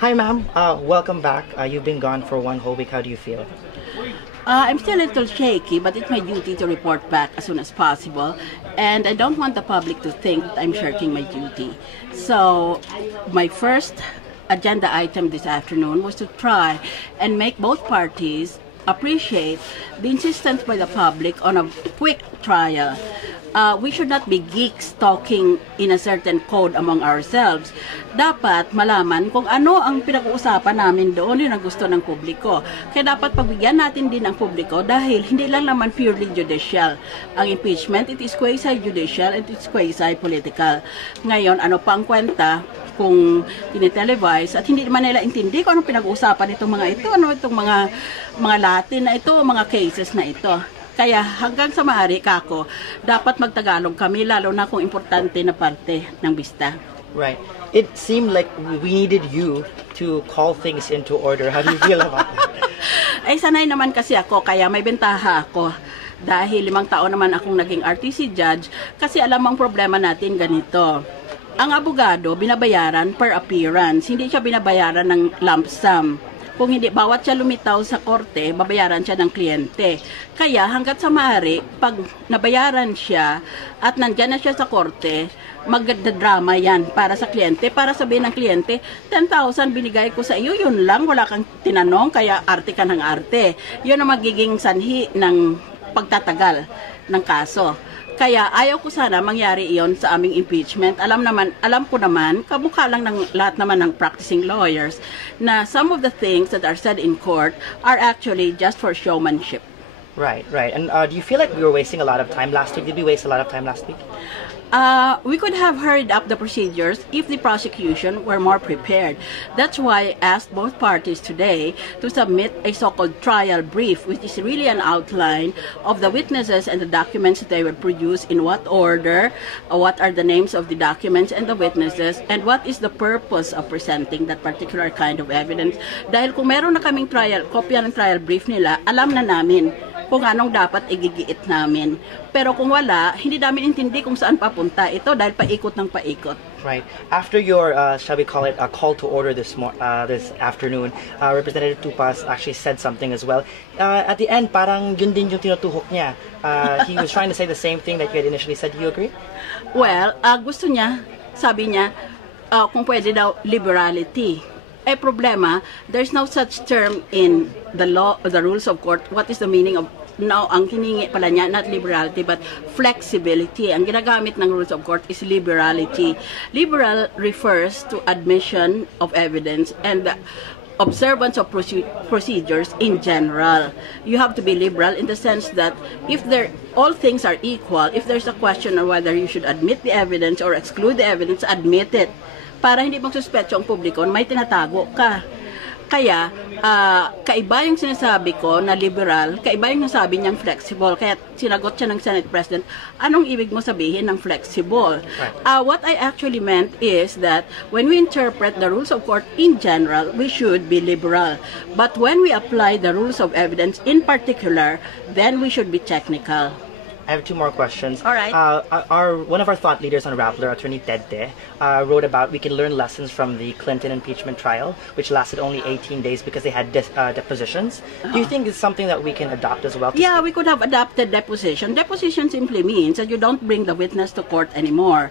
Hi, ma'am. Welcome back. You've been gone for one whole week. How do you feel? I'm still a little shaky, but it's my duty to report back as soon as possible. And I don't want the public to think that I'm shirking my duty. So, my first agenda item this afternoon was to try and make both parties appreciate the insistence by the public on a quick trial. We should not be geeks talking in a certain code among ourselves. Dapat malaman kung ano ang pinag-uusapan namin doon, yun ang gusto ng publiko. Kaya dapat pagbigyan natin din ang publiko dahil hindi lang naman purely judicial. Ang impeachment, it is quasi-judicial and it is quasi-political. Ngayon, ano pa ang kwenta kung tinitelevise at hindi naman nila intindi kung anong pinag-uusapan itong mga ito, ano itong mga Latin na ito, mga cases na ito. Kaya hanggang sa maaari, kako, dapat magtagalog kami, lalo na kung importante na parte ng bista. Right. It seemed like we needed you to call things into order. How do you feel about that? Ay, sanay naman kasi ako, kaya may bentaha ako. Dahil 5 taon naman akong naging RTC judge, kasi alam ang problema natin ganito. Ang abogado, binabayaran per appearance, hindi siya binabayaran ng lump sum. Kung hindi, bawat siya lumitaw sa korte, babayaran siya ng kliyente. Kaya hanggat sa maaari, pag nabayaran siya at nandyan na siya sa korte, magdadrama yan para sa kliyente. Para sabihin ng kliyente, 10,000 binigay ko sa iyo, yun lang, wala kang tinanong, kaya arte ka ng arte. Yun ang magiging sanhi ng pagtatagal ng kaso. Kaya ayaw ko sana mangyari iyon sa aming impeachment. Alam ko naman, kamukha lang ng lahat naman ng practicing lawyers, na some of the things that are said in court are actually just for showmanship. Right. And do you feel like we were wasting a lot of time last week? Did we waste a lot of time last week? We could have hurried up the procedures if the prosecution were more prepared. That's why I asked both parties today to submit a so-called trial brief, which is really an outline of the witnesses and the documents that they will produce, in what order, what are the names of the documents and the witnesses, and what is the purpose of presenting that particular kind of evidence. Dahil kung meron na kaming kopya ng trial brief nila, alam na namin kung anong dapat igigiit namin. Pero kung wala, hindi namin intindi kung saan papunta ito dahil paikot ng paikot. Right. After your, shall we call it, a call to order this afternoon, Representative Tupas actually said something as well. At the end, parang yun din yung tinutuhok niya. He was trying to say the same thing that you had initially said. Do you agree? Well, gusto niya, sabi niya, kung pwede daw, liberality. Problema, there's no such term in the law, the rules of court. What is the meaning of, now, ang hiningi pala niya, not liberality, but flexibility. Ang ginagamit ng rules of court is liberality. Liberal refers to admission of evidence and the observance of procedures in general. You have to be liberal in the sense that if all things are equal, if there's a question on whether you should admit the evidence or exclude the evidence, admit it. Para hindi magsuspetso ang publiko, may tinatago ka. Kaya, kaiba yung sinasabi ko na liberal, kaiba yung nasabi niyang flexible. Kaya sinagot siya ng Senate President, anong ibig mo sabihin ng flexible? Right. What I actually meant is that when we interpret the rules of court in general, we should be liberal. But when we apply the rules of evidence in particular, then we should be technical. I have 2 more questions. All right. One of our thought leaders on Rappler, Attorney Ted De, wrote about we can learn lessons from the Clinton impeachment trial, which lasted only 18 days because they had depositions. Do you think it's something that we can adopt as well? Yeah, we could have adopted deposition. Deposition simply means that you don't bring the witness to court anymore.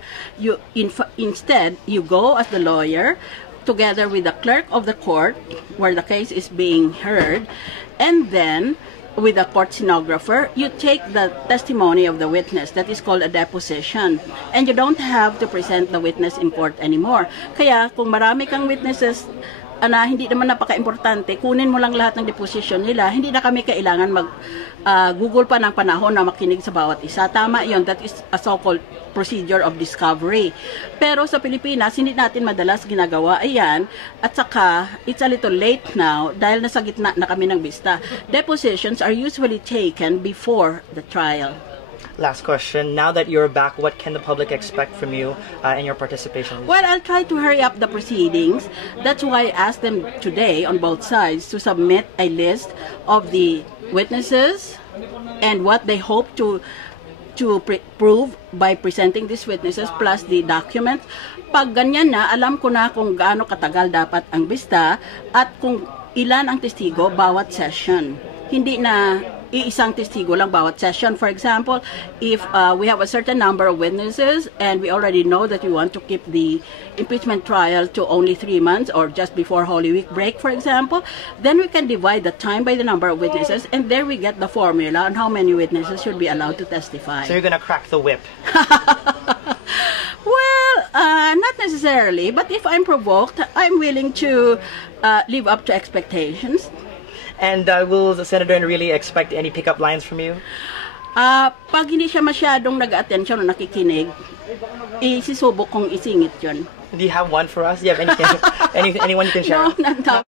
Instead, you go as the lawyer together with the clerk of the court where the case is being heard, and then with a court stenographer, you take the testimony of the witness. That is called a deposition. And you don't have to present the witness in court anymore. Kaya kung marami kang witnesses na hindi naman napaka-importante, kunin mo lang lahat ng deposition nila, hindi na kami kailangan Google pa ng panahon na makinig sa bawat isa. Tama yun, that is a so-called procedure of discovery. Pero sa Pilipinas, hindi natin madalas ginagawa ayan, at saka it's a little late now dahil nasa gitna na kami ng bista. Depositions are usually taken before the trial. Last question. Now that you're back, what can the public expect from you in your participation? Well, I'll try to hurry up the proceedings. That's why I asked them today on both sides to submit a list of the witnesses and what they hope to to prove by presenting these witnesses plus the documents. Pag ganyan na, alam ko na kung gaano katagal dapat ang bista at kung ilan ang testigo bawat session. Hindi na iisang testigo lang bawat session. For example, if we have a certain number of witnesses and we already know that we want to keep the impeachment trial to only 3 months or just before Holy Week break, for example, then we can divide the time by the number of witnesses and there we get the formula on how many witnesses should be allowed to testify. So you're gonna crack the whip. Well, not necessarily, but if I'm provoked, I'm willing to live up to expectations. And will the senator really expect any pickup lines from you? Pag hindi siya masyadong nag-attention o nakikinig, isisubok kong isingit yun. Do you have one for us? Do you have anything, anyone you can share? No, no.